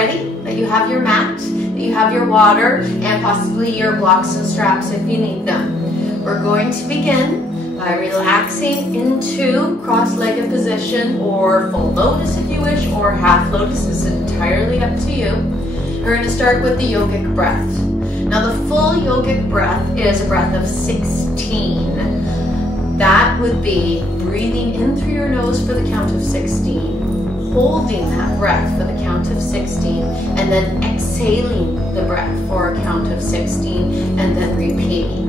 ready, that you have your mat, that you have your water, and possibly your blocks and straps if you need them. We're going to begin by relaxing into cross-legged position or full lotus if you wish, or half lotus. Is entirely up to you. We're going to start with the yogic breath. Now the full yogic breath is a breath of 16. That would be breathing in through your nose for the count of 16, holding that breath for the count of 16, and then exhaling the breath for a count of 16, and then repeating.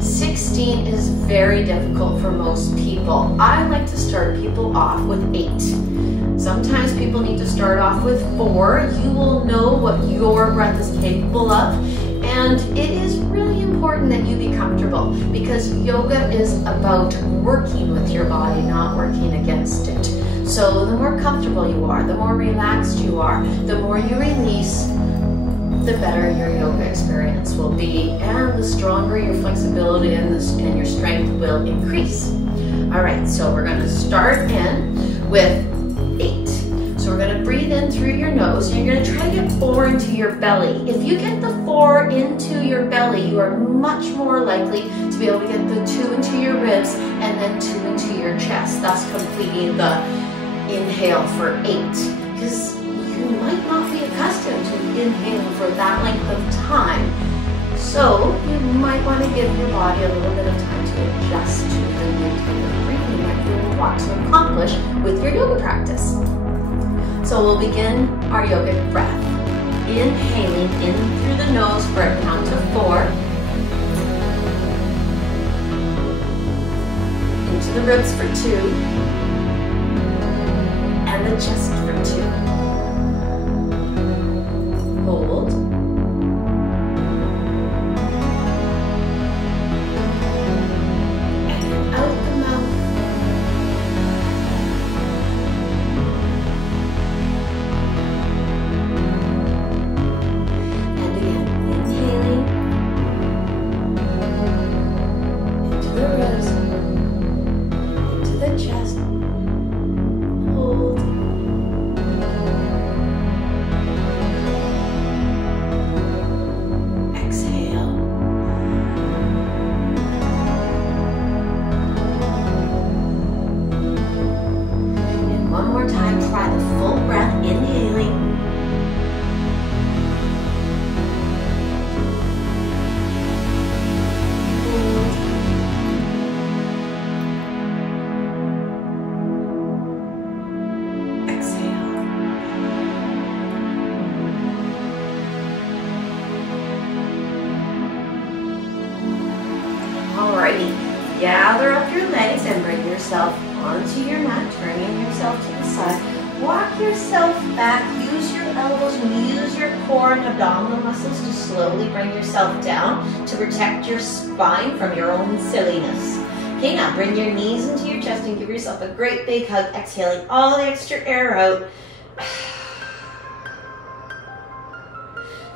16 is very difficult for most people. I like to start people off with 8. Sometimes people need to start off with 4. You will know what your breath is capable of, and it is really important that you be comfortable, because yoga is about working with your body, not working against it. So the more comfortable you are, the more relaxed you are, the more you release, the better your yoga experience will be, and the stronger your flexibility and your strength will increase. All right, so we're going to start in with 8. So we're going to breathe in through your nose, and you're going to try to get 4 into your belly. If you get the 4 into your belly, you are much more likely to be able to get the 2 into your ribs and then 2 into your chest, thus completing the inhale for 8. Because you might not be accustomed to inhaling for that length of time. So you might want to give your body a little bit of time to adjust to the new type of breathing that you want to accomplish with your yoga practice. So we'll begin our yogic breath. Inhaling in through the nose for a count of 4. Into the ribs for 2. And the chest for 2. Hold. And out the mouth. And again, inhaling into the ribs, into the chest. Hold. Exhale. And one more time, try the full breath, inhaling. Hold. Exhale. Alrighty, gather up your legs and bring yourself onto your mat, turning yourself to the side. Walk yourself back, use your elbows, use your core and abdominal muscles to slowly bring yourself down to protect your spine from your own silliness. Okay, now bring your knees into your chest and give yourself a great big hug, exhaling all the extra air out.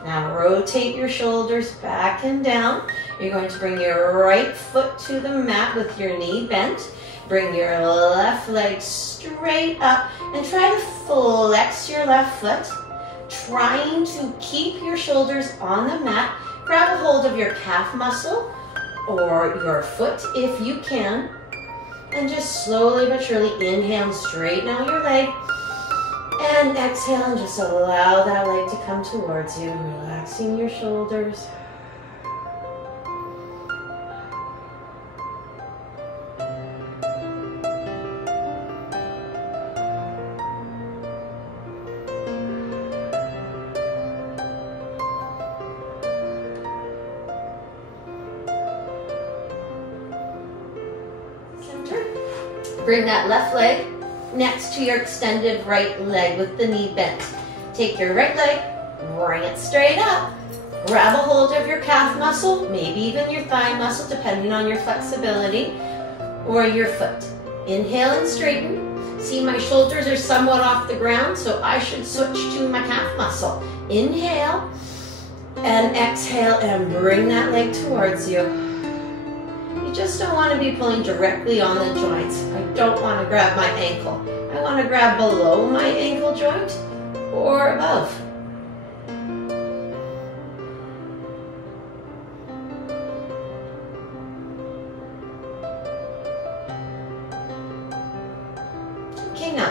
Now rotate your shoulders back and down. You're going to bring your right foot to the mat with your knee bent. Bring your left leg straight up and try to flex your left foot, trying to keep your shoulders on the mat. Grab a hold of your calf muscle or your foot if you can, and just slowly but surely inhale, straighten out your leg, and exhale and just allow that leg to come towards you, relaxing your shoulders. Bring that left leg next to your extended right leg with the knee bent. Take your right leg, bring it straight up. Grab a hold of your calf muscle, maybe even your thigh muscle, depending on your flexibility, or your foot. Inhale and straighten. See, my shoulders are somewhat off the ground, so I should switch to my calf muscle. Inhale and exhale and bring that leg towards you. Just don't want to be pulling directly on the joints. I don't want to grab my ankle. I want to grab below my ankle joint or above.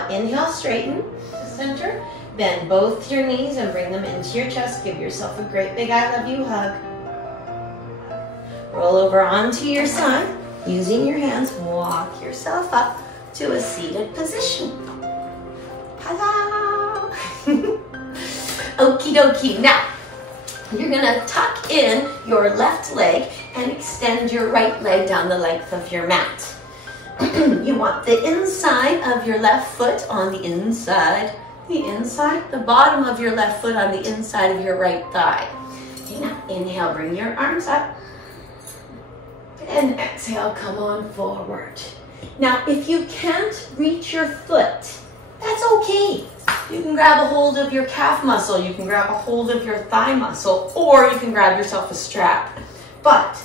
Now inhale, straighten to center. Bend both your knees and bring them into your chest. Give yourself a great big I love you hug. Roll over onto your side. Using your hands, walk yourself up to a seated position. Ta-da! Okie dokie. Now, you're gonna tuck in your left leg and extend your right leg down the length of your mat. You want the inside of your left foot on the inside, the bottom of your left foot on the inside of your right thigh. Okay, now inhale, bring your arms up. And exhale, come on forward. Now, if you can't reach your foot, that's okay. You can grab a hold of your calf muscle, you can grab a hold of your thigh muscle, or you can grab yourself a strap. But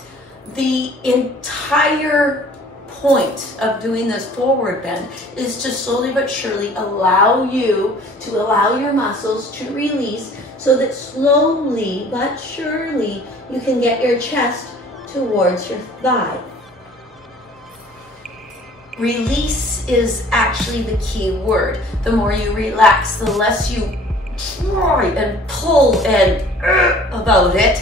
the entire point of doing this forward bend is to slowly but surely allow your muscles to release so that slowly but surely you can get your chest towards your thigh. Release is actually the key word. The more you relax, the less you try and pull and about it,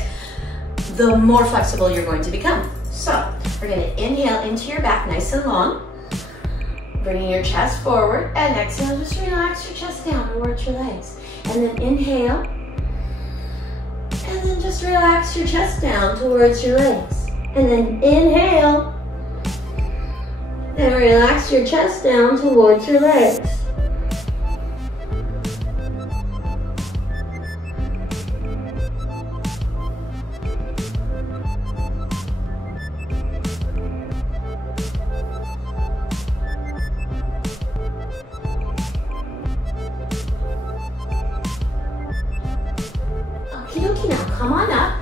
the more flexible you're going to become. So we're going to inhale into your back nice and long, bringing your chest forward, and exhale, just relax your chest down towards your legs. And then inhale, and then just relax your chest down towards your legs. And then inhale, and relax your chest down towards your legs. Okie dokie, now come on up.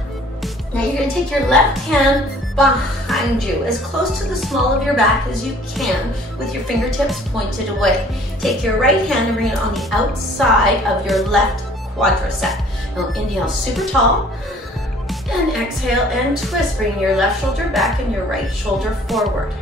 Now you're going to take your left hand behind you, as close to the small of your back as you can, with your fingertips pointed away. Take your right hand and bring it on the outside of your left quadricep. Now inhale super tall, and exhale and twist. Bring your left shoulder back and your right shoulder forward.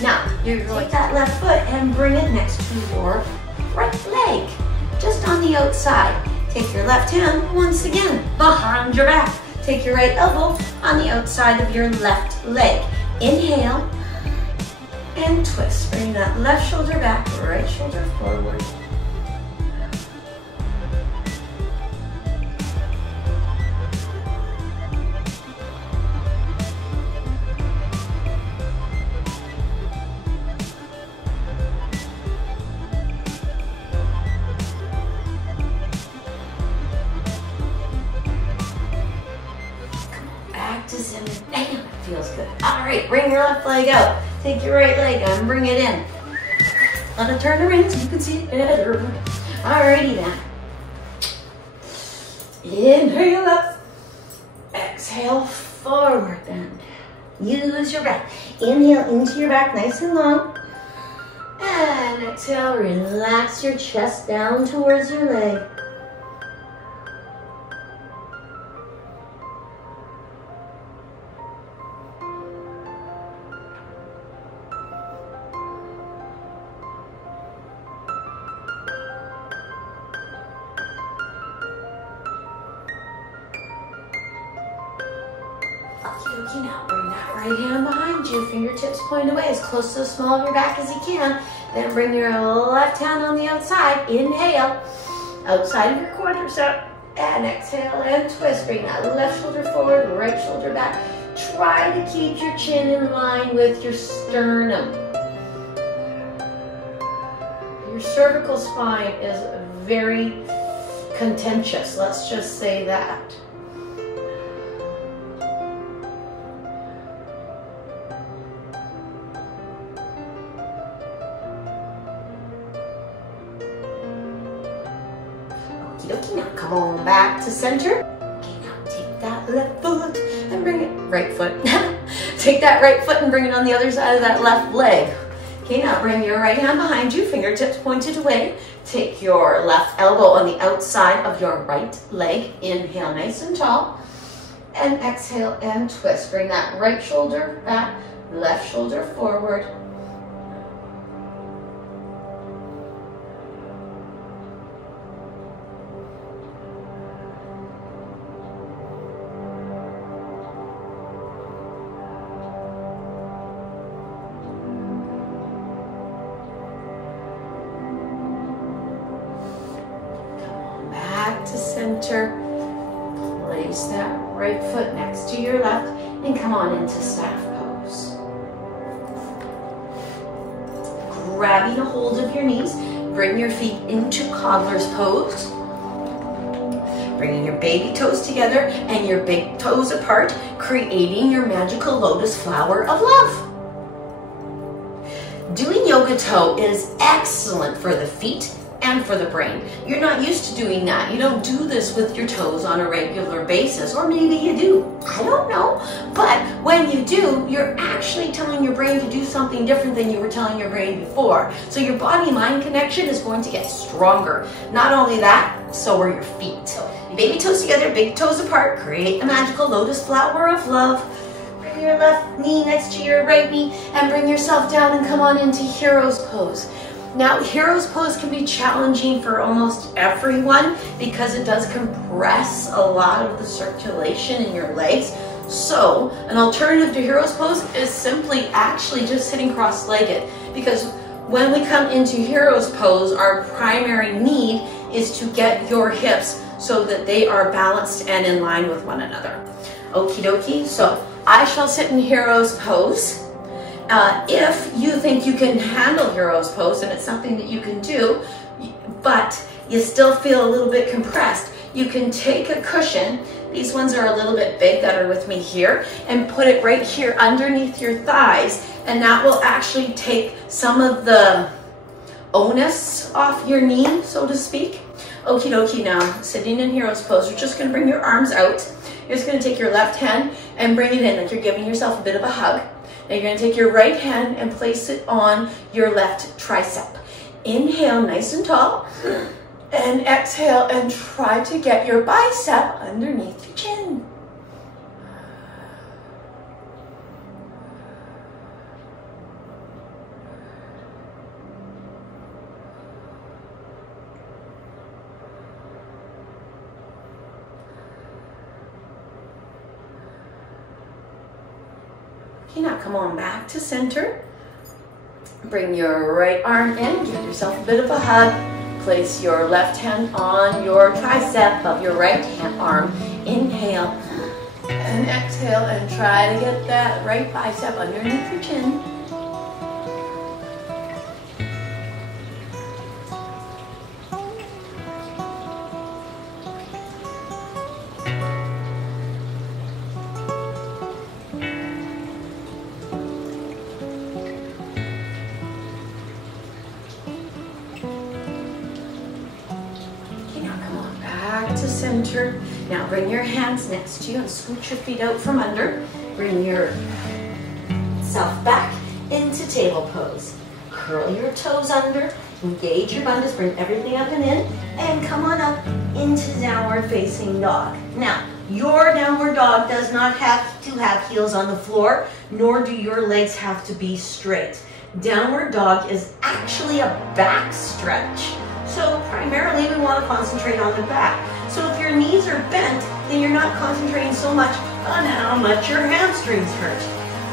Now, you're going to take that left foot and bring it next to your right leg, just on the outside. Take your left hand once again behind your back. Take your right elbow on the outside of your left leg. Inhale and twist. Bring that left shoulder back, right shoulder forward. Bam, it feels good. All right, bring your left leg out. Take your right leg and bring it in. Let it turn around so you can see it better. Alrighty then. Inhale up. Exhale, forward bend. Use your breath. Inhale into your back nice and long. And exhale, relax your chest down towards your leg. Okay, now bring that right hand behind you, fingertips point away as close to the small of your back as you can. Then bring your left hand on the outside. Inhale, outside of your quadricep, and exhale and twist. Bring that left shoulder forward, right shoulder back. Try to keep your chin in line with your sternum. Your cervical spine is very contentious, let's just say that. Okie dokie, now come on back to center. Okay, now take that left foot and bring it, right foot. Take that right foot and bring it on the other side of that left leg. Okay, now bring your right hand behind you, fingertips pointed away. Take your left elbow on the outside of your right leg. Inhale nice and tall. And exhale and twist. Bring that right shoulder back, left shoulder forward. To center, place that right foot next to your left and come on into staff pose. Grabbing a hold of your knees, bring your feet into cobbler's pose. Bringing your baby toes together and your big toes apart, creating your magical lotus flower of love. Doing yoga toe is excellent for the feet and for the brain. You're not used to doing that. You don't do this with your toes on a regular basis, or maybe you do. I don't know. But when you do, you're actually telling your brain to do something different than you were telling your brain before. So your body-mind connection is going to get stronger. Not only that, so are your feet. Baby toes together, big toes apart, create the magical lotus flower of love. Bring your left knee next to your right knee and bring yourself down and come on into hero's pose. Now, hero's pose can be challenging for almost everyone because it does compress a lot of the circulation in your legs. So, an alternative to hero's pose is simply actually just sitting cross-legged, because when we come into hero's pose, our primary need is to get your hips so that they are balanced and in line with one another. Okie dokie, so I shall sit in hero's pose. If you think you can handle hero's pose and it's something that you can do, but you still feel a little bit compressed, you can take a cushion. These ones are a little bit big that are with me here, and put it right here underneath your thighs, and that will actually take some of the onus off your knee, so to speak. Okie dokie, now sitting in hero's pose, you're just going to bring your arms out. You're just going to take your left hand and bring it in like you're giving yourself a bit of a hug. Now you're going to take your right hand and place it on your left tricep. Inhale nice and tall, and exhale and try to get your bicep underneath your chin. Okay, now come on back to center. Bring your right arm in, give yourself a bit of a hug. Place your left hand on your tricep of your right hand arm. Inhale and exhale and try to get that right bicep underneath your chin. To center. Now bring your hands next to you and scoot your feet out from under. Bring yourself back into table pose. Curl your toes under, engage your bundas, bring everything up and in, and come on up into downward facing dog. Now, your downward dog does not have to have heels on the floor, nor do your legs have to be straight. Downward dog is actually a back stretch. So primarily we want to concentrate on the back. So if your knees are bent, then you're not concentrating so much on how much your hamstrings hurt.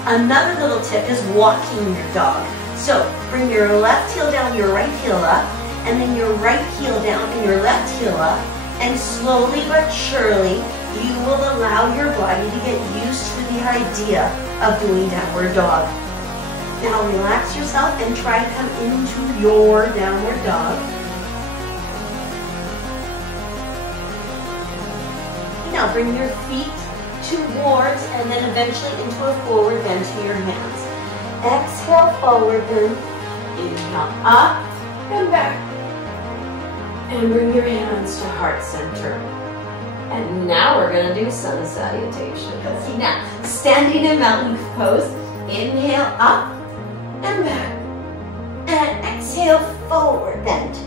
Another little tip is walking your dog. So bring your left heel down, your right heel up, and then your right heel down and your left heel up, and slowly but surely you will allow your body to get used to the idea of doing downward dog. Now relax yourself and try to come into your downward dog. Now bring your feet towards and then eventually into a forward bend to your hands. Exhale, forward bend. Inhale, up and back. And bring your hands to heart center. And now we're gonna do sun salutation. Now, standing in mountain pose, inhale up and back. And exhale, forward bend.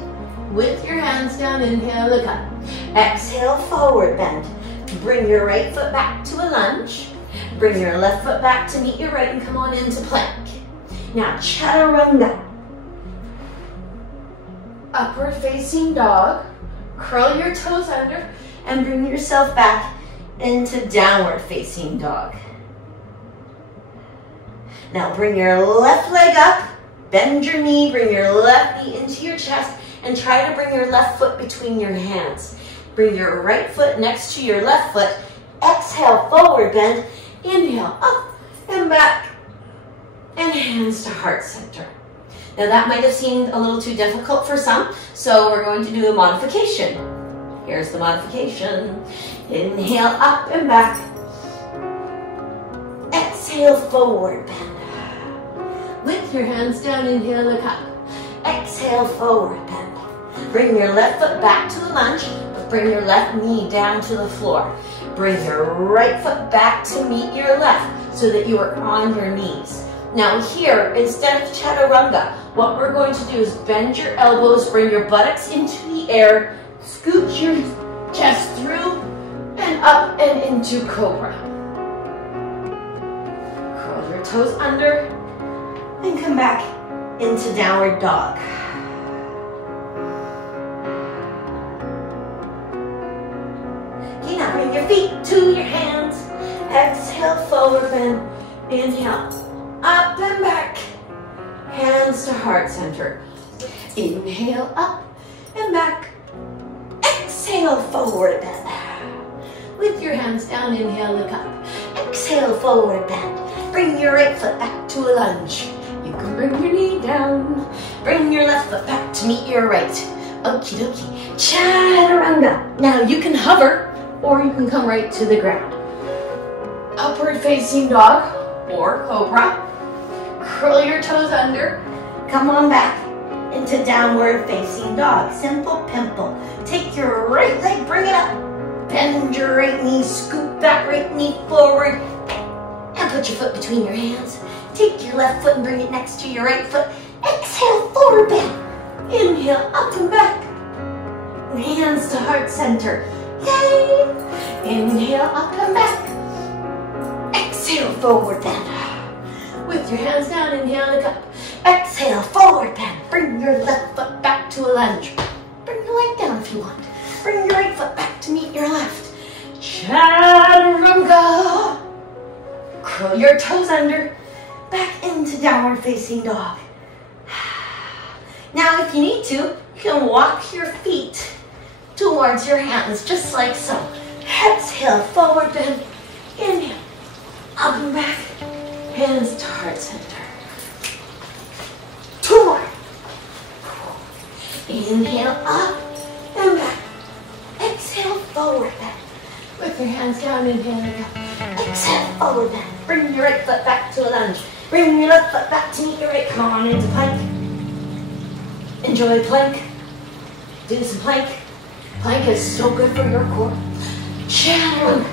With your hands down, inhale, look up. Exhale, forward bend. Bring your right foot back to a lunge. Bring your left foot back to meet your right and come on into plank. Now, chaturanga. Upward facing dog. Curl your toes under and bring yourself back into downward facing dog. Now bring your left leg up, bend your knee, bring your left knee into your chest, and try to bring your left foot between your hands. Bring your right foot next to your left foot. Exhale, forward bend. Inhale, up and back. And hands to heart center. Now that might have seemed a little too difficult for some, so we're going to do a modification. Here's the modification. Inhale, up and back. Exhale, forward bend. With your hands down, inhale, look up. Exhale, forward bend. Bring your left foot back to the lunge, but bring your left knee down to the floor. Bring your right foot back to meet your left so that you are on your knees. Now here, instead of chaturanga, what we're going to do is bend your elbows, bring your buttocks into the air, scoot your chest through and up and into cobra. Curl your toes under and come back into downward dog. Okay, now bring your feet to your hands. Exhale, forward bend. Inhale. Up and back, hands to heart center. Inhale, up and back. Exhale, forward bend. With your hands down, inhale, look up. Exhale, forward bend. Bring your right foot back to a lunge. You can bring your knee down. Bring your left foot back to meet your right. Okie dokie. Chaturanga. Now you can hover or you can come right to the ground. Upward facing dog or cobra. Curl your toes under. Come on back into downward facing dog. Simple pimple. Take your right leg, bring it up. Bend your right knee, scoop that right knee forward. And put your foot between your hands. Take your left foot and bring it next to your right foot. Exhale, forward bend. Inhale, up and back. Hands to heart center. Yay! Inhale, up and back. Exhale, forward bend. With your hands down, inhale, look up. Exhale, forward bend. Bring your left foot back to a lunge. Bring your leg down if you want. Bring your right foot back to meet your left. Chaturanga. Curl your toes under. Back into downward facing dog. Now if you need to, you can walk your feet towards your hands, just like so. Exhale, forward bend. Inhale, up and back. Hands to heart center. Two more. Inhale, up and back. Exhale, forward bend. With your hands down, inhale and up. Exhale, forward bend. Bring your right foot back to a lunge. Bring your left foot back to meet your right. Come on into plank. Enjoy plank. Do some plank. Plank is so good for your core. Chaturanga.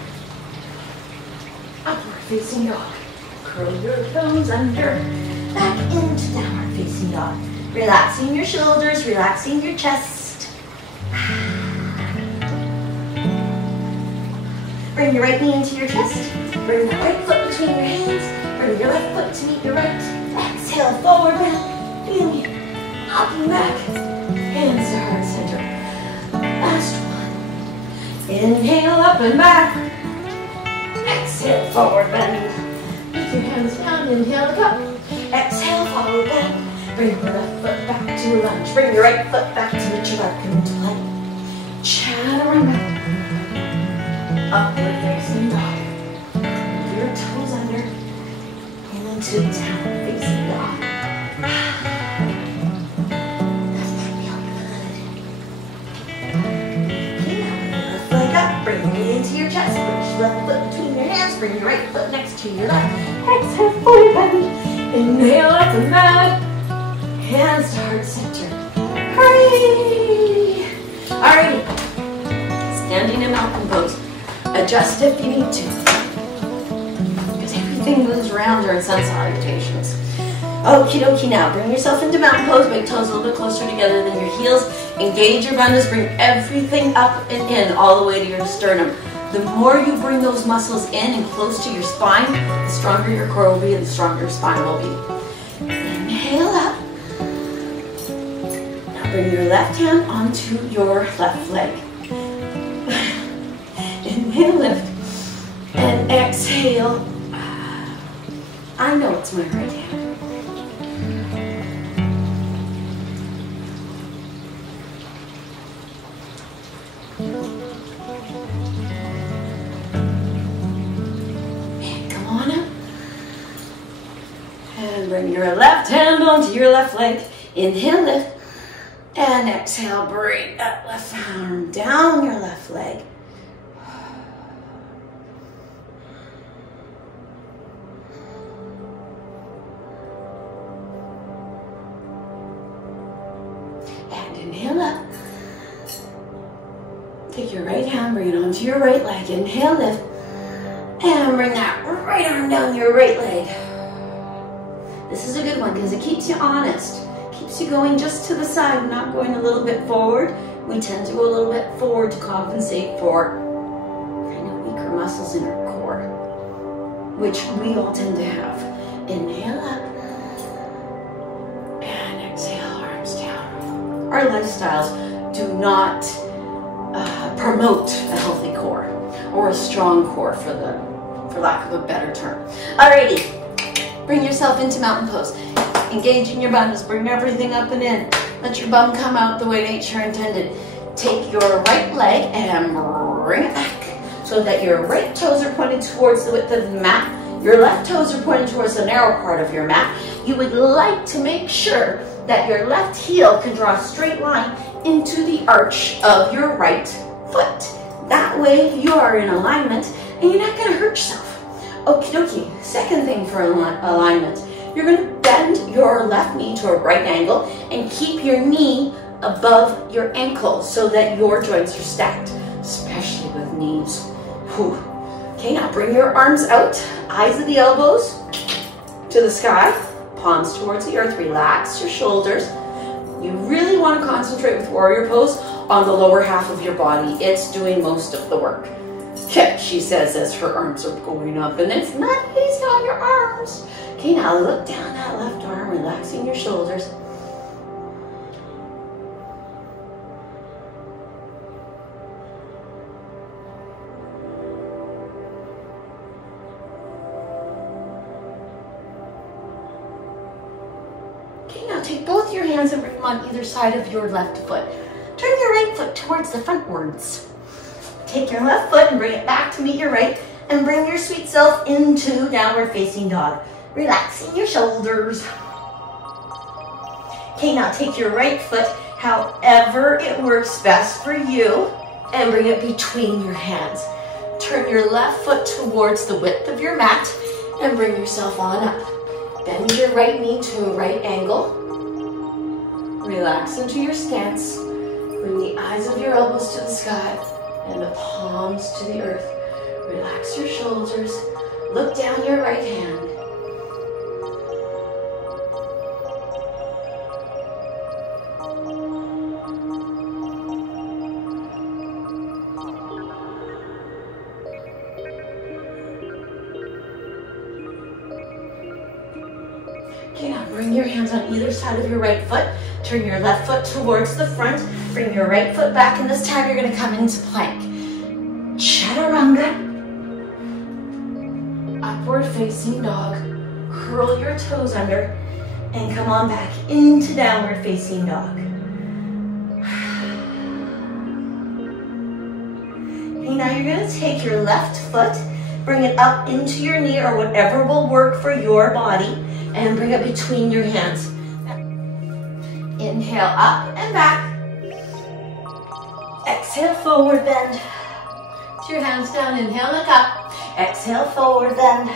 Upward facing dog. Curl your toes under, back into downward facing dog. Relaxing your shoulders, relaxing your chest. Bring your right knee into your chest. Bring the right foot between your hands. Bring your left foot to meet your right. Exhale, forward bend. Inhale, up and back. Hands to heart center. Last one. Inhale, up and back. Exhale, forward bend. Your hands down, inhale, look up. Exhale, forward bend. Bring your left foot back to a lunge. Bring your right foot back to meet your left. Come into plank. Chaturanga. Upward facing dog. Curl your toes under. And into downward facing dog. That's real good. Okay, now bring your left leg up. Bring your knee into your chest. Put your left foot between your hands. Bring your right foot next to your left. Exhale, forward bend. Inhale, up and back. Hands to heart center. Hurry! mountain pose. Adjust if you need to. Because everything moves around during sun salutations. Okie dokie, now bring yourself into mountain pose. Big toes a little bit closer together than your heels. Engage your bandhas. Bring everything up and in all the way to your sternum. The more you bring those muscles in and close to your spine, the stronger your core will be and the stronger your spine will be. Inhale up. Now bring your left hand onto your left leg. Inhale, lift. And exhale. I know it's my right hand. Bring your left hand onto your left leg. Inhale, lift. And exhale, bring that left arm down your left leg. And inhale up. Take your right hand, bring it onto your right leg. Inhale, lift. And bring that right arm down your right leg. This is a good one because it keeps you honest. Keeps you going just to the side, not going a little bit forward. We tend to go a little bit forward to compensate for kind of weaker muscles in our core, which we all tend to have. Inhale up. And exhale, arms down. Our lifestyles do not promote a healthy core or a strong core for lack of a better term. Alrighty. Bring yourself into mountain pose. Engage in your bandhas. Bring everything up and in. Let your bum come out the way nature intended. Take your right leg and bring it back so that your right toes are pointed towards the width of the mat. Your left toes are pointed towards the narrow part of your mat. You would like to make sure that your left heel can draw a straight line into the arch of your right foot. That way you are in alignment and you're not going to hurt yourself. Okie dokie. Second thing for alignment, you're going to bend your left knee to a right angle and keep your knee above your ankle so that your joints are stacked, especially with knees. Whew. Okay, now bring your arms out, eyes at the elbows to the sky, palms towards the earth. Relax your shoulders. You really want to concentrate with warrior pose on the lower half of your body. It's doing most of the work. Yeah, she says as her arms are going up, and it's not easy on your arms. Okay, now look down that left arm, relaxing your shoulders. Okay, now take both your hands and bring them on either side of your left foot. Turn your right foot towards the frontwards. Take your left foot and bring it back to meet your right, and bring your sweet self into downward facing dog, relaxing your shoulders. Okay, now take your right foot, however it works best for you, and bring it between your hands. Turn your left foot towards the width of your mat, and bring yourself on up. Bend your right knee to a right angle. Relax into your stance. Bring the eyes of your elbows to the sky and the palms to the earth. Relax your shoulders. Look down your right hand. Okay, now bring your hands on either side of your right foot. Turn your left foot towards the front. Bring your right foot back, and this time you're going to come into plank. Chaturanga. Upward facing dog. Curl your toes under and come on back into downward facing dog. Okay, now you're going to take your left foot, bring it up into your knee or whatever will work for your body, and bring it between your hands. Inhale up and back. Exhale, forward bend. Put your hands down, inhale, look up. Exhale, forward bend.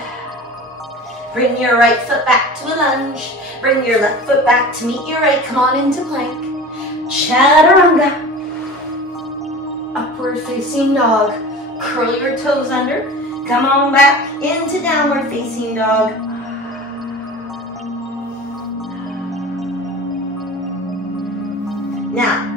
Bring your right foot back to a lunge. Bring your left foot back to meet your right. Come on into plank. Chaturanga. Upward facing dog. Curl your toes under. Come on back into downward facing dog. Now,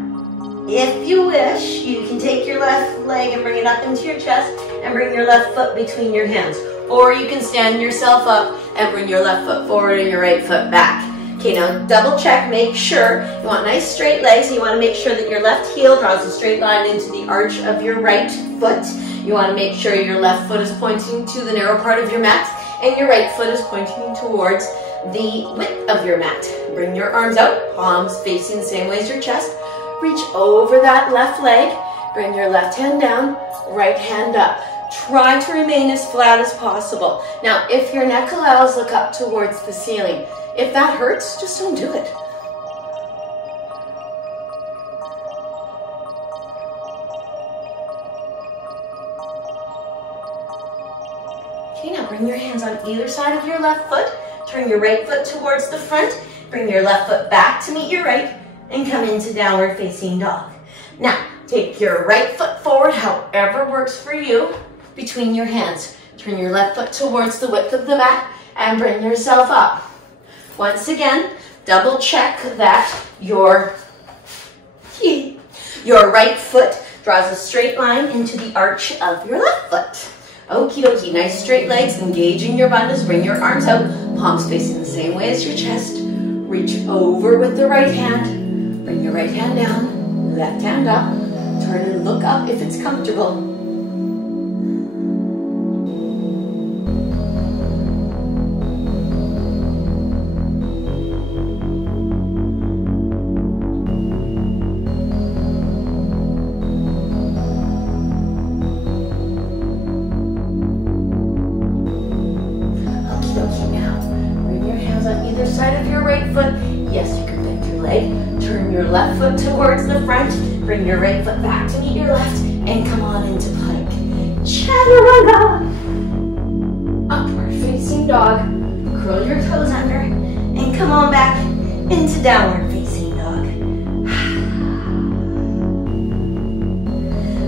if you wish, you can take your left leg and bring it up into your chest and bring your left foot between your hands. Or you can stand yourself up and bring your left foot forward and your right foot back. Okay, now double check, make sure you want nice straight legs. You want to make sure that your left heel draws a straight line into the arch of your right foot. You want to make sure your left foot is pointing to the narrow part of your mat and your right foot is pointing towards the width of your mat. Bring your arms out, palms facing the same way as your chest. Reach over that left leg. Bring your left hand down, right hand up. Try to remain as flat as possible. Now, if your neck allows, look up towards the ceiling. If that hurts, just don't do it. Okay, now bring your hands on either side of your left foot. Turn your right foot towards the front. Bring your left foot back to meet your right and come into downward facing dog. Now, take your right foot forward, however works for you, between your hands. Turn your left foot towards the width of the mat and bring yourself up. Once again, double check that your right foot draws a straight line into the arch of your left foot. Okie dokie, nice straight legs, engaging your bandhas, bring your arms out, palms facing the same way as your chest. Reach over with the right hand, bring your right hand down, left hand up, turn and look up if it's comfortable. Left foot towards the front, bring your right foot back to meet your left, and come on into plank. Chaturanga. Upward facing dog. Curl your toes under, and come on back into downward facing dog.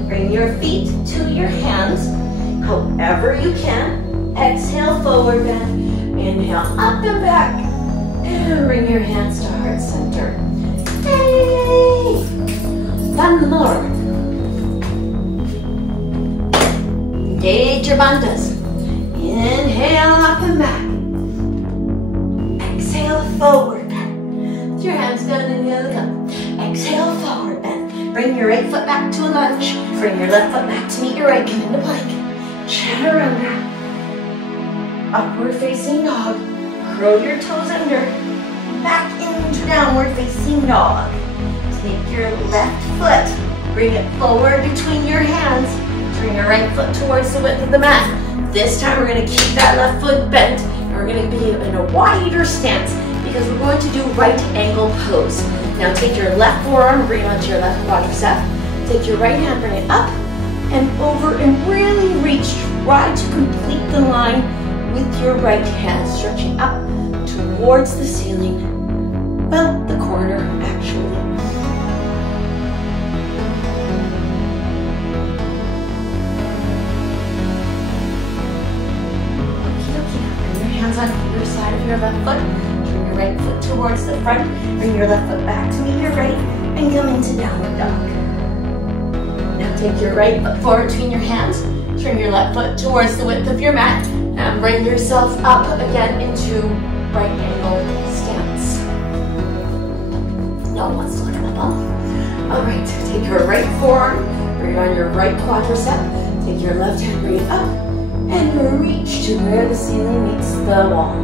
Bring your feet to your hands, however you can. Exhale, forward bend. Inhale, up and back. And bring your hands to heart center. Hey! One more. Engage your bandhas. Inhale, up and back. Exhale, forward bend. With your hands down, inhale, look up. Exhale, forward bend. Bring your right foot back to a lunge. Bring your left foot back to meet your right. Come into plank. Chaturanga. Upward facing dog. Curl your toes under. Back into downward facing dog. Take your left foot, bring it forward between your hands. Turn your right foot towards the width of the mat. This time we're going to keep that left foot bent and we're going to be in a wider stance because we're going to do right angle pose. Now take your left forearm, bring it onto your left quadricep. Take your right hand, bring it up and over and really reach. Try to complete the line with your right hand, stretching up towards the ceiling. Well, the corner, actually. Bring your hands on either side of your left foot. Turn your right foot towards the front. Bring your left foot back to meet your right and come into downward dog. Now take your right foot forward between your hands. Turn your left foot towards the width of your mat and bring yourself up again into right angle stance. No one wants to look at the ball. All right, take your right forearm, bring it on your right quadricep. Take your left hand, bring it up, and reach to where the ceiling meets the wall.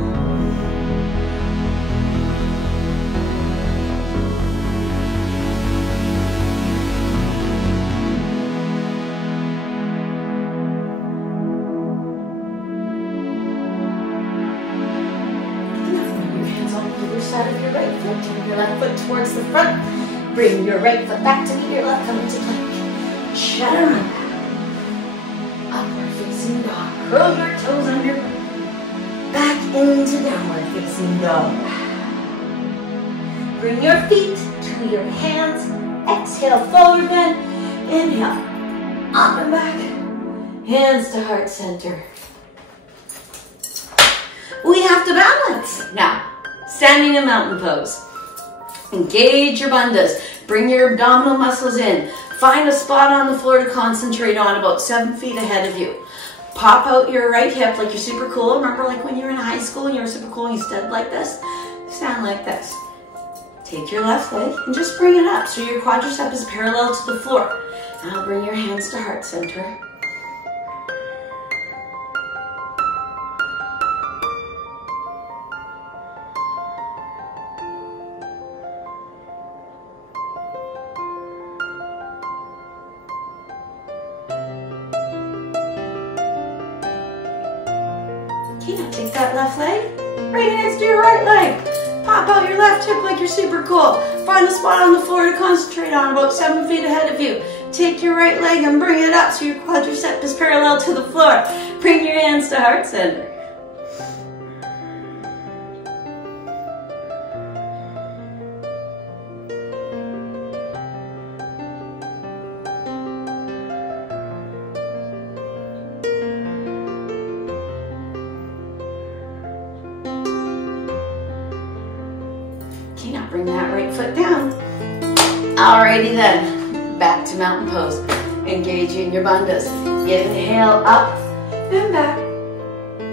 Side of your right foot, turn your left foot towards the front, bring your right foot back to meet your left, come into plank. Chaturanga. Upward facing dog. Curl your toes under. Back into downward facing dog. Bring your feet to your hands. Exhale, forward bend. Inhale. Up and back. Hands to heart center. We have to balance. Now, standing in mountain pose. Engage your bandhas. Bring your abdominal muscles in. Find a spot on the floor to concentrate on about 7 feet ahead of you. Pop out your right hip like you're super cool. Remember like when you were in high school and you were super cool and you stood like this? Stand like this. Take your left leg and just bring it up so your quadricep is parallel to the floor. Now bring your hands to heart center. Okay, now take that left leg, bring it next to your right leg. Pop out your left hip like you're super cool. Find a spot on the floor to concentrate on about 7 feet ahead of you. Take your right leg and bring it up so your quadricep is parallel to the floor. Bring your hands to heart center. Okay, now bring that right foot down. Alrighty then, back to mountain pose. Engaging your bandhas. Inhale up and back.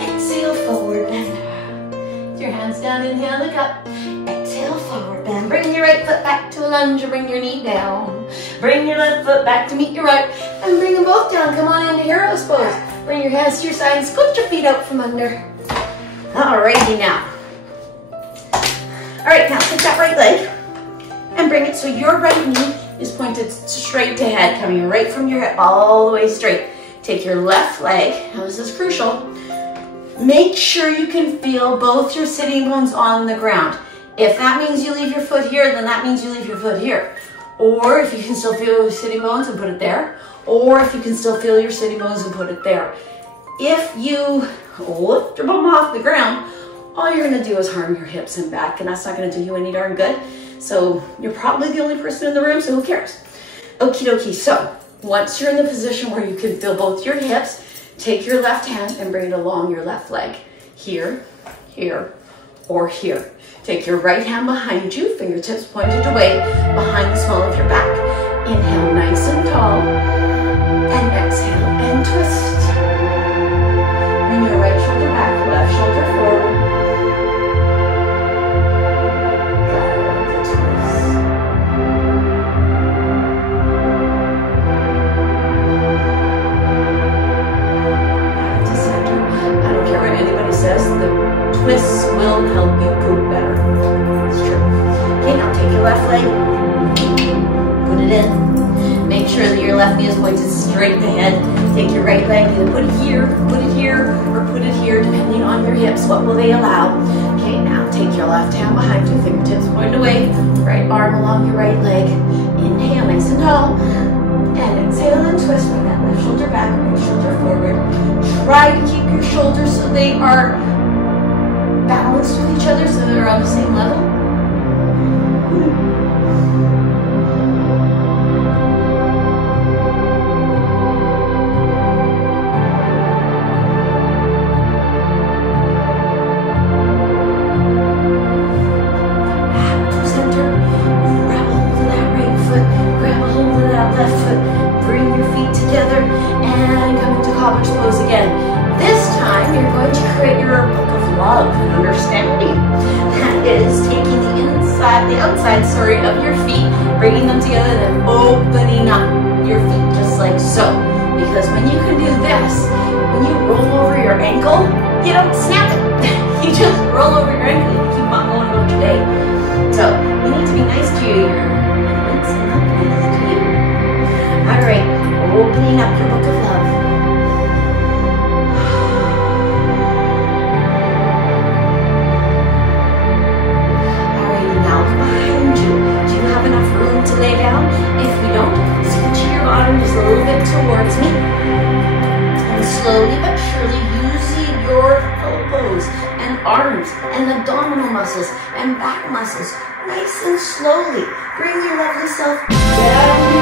Exhale, forward bend. With your hands down, inhale, look up. Exhale, forward bend. Bring your right foot back to a lunge or bring your knee down. Bring your left foot back to meet your right and bring them both down. Come on into hero's pose. Bring your hands to your side and scoot your feet out from under. Alrighty now. Alright, now take that right leg and bring it so your right knee is pointed straight ahead, coming right from your hip all the way straight. Take your left leg, now this is crucial, make sure you can feel both your sitting bones on the ground. If that means you leave your foot here, then that means you leave your foot here. Or if you can still feel your sitting bones and put it there, or if you can still feel your sitting bones and put it there. If you lift your bum off the ground, all you're gonna do is harm your hips and back, and that's not gonna do you any darn good. So you're probably the only person in the room, so who cares? Okie dokie, so once you're in the position where you can feel both your hips, take your left hand and bring it along your left leg. Here, here, or here. Take your right hand behind you, fingertips pointed away behind the small of your back. Inhale nice and tall, and exhale and twist. Bring your right shoulder back, left shoulder forward. Says the twists will help you poop better. It's true. Okay, now take your left leg, put it in. Make sure that your left knee is pointed straight ahead. Take your right leg, either put it here, or put it here, depending on your hips. What will they allow? Okay, now take your left hand behind you, fingertips pointed away, right arm along your right leg. Inhale, nice and tall. And exhale and twist. Bring that left shoulder back, right shoulder forward. Try to keep your shoulders so they are balanced with each other, so they're on the same level. Back to center. Grab a hold of that right foot. Grab a hold of that left foot. Bring your feet together and come into cobbler's pose again. This time you're going to create your book of love and understanding. That is taking the outside, of your feet, bringing them together and opening up your feet just like so. Because when you can do this, when you roll over your ankle, you don't snap it. You just roll over your ankle and keep on going about your day. So you need to be nice to your elements and not nice to you. Alright, opening up your book of love. To lay down. If you don't, scooch your bottom just a little bit towards me. And slowly but surely using your elbows and arms and abdominal muscles and back muscles, nice and slowly, bring your lovely self down.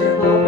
your whole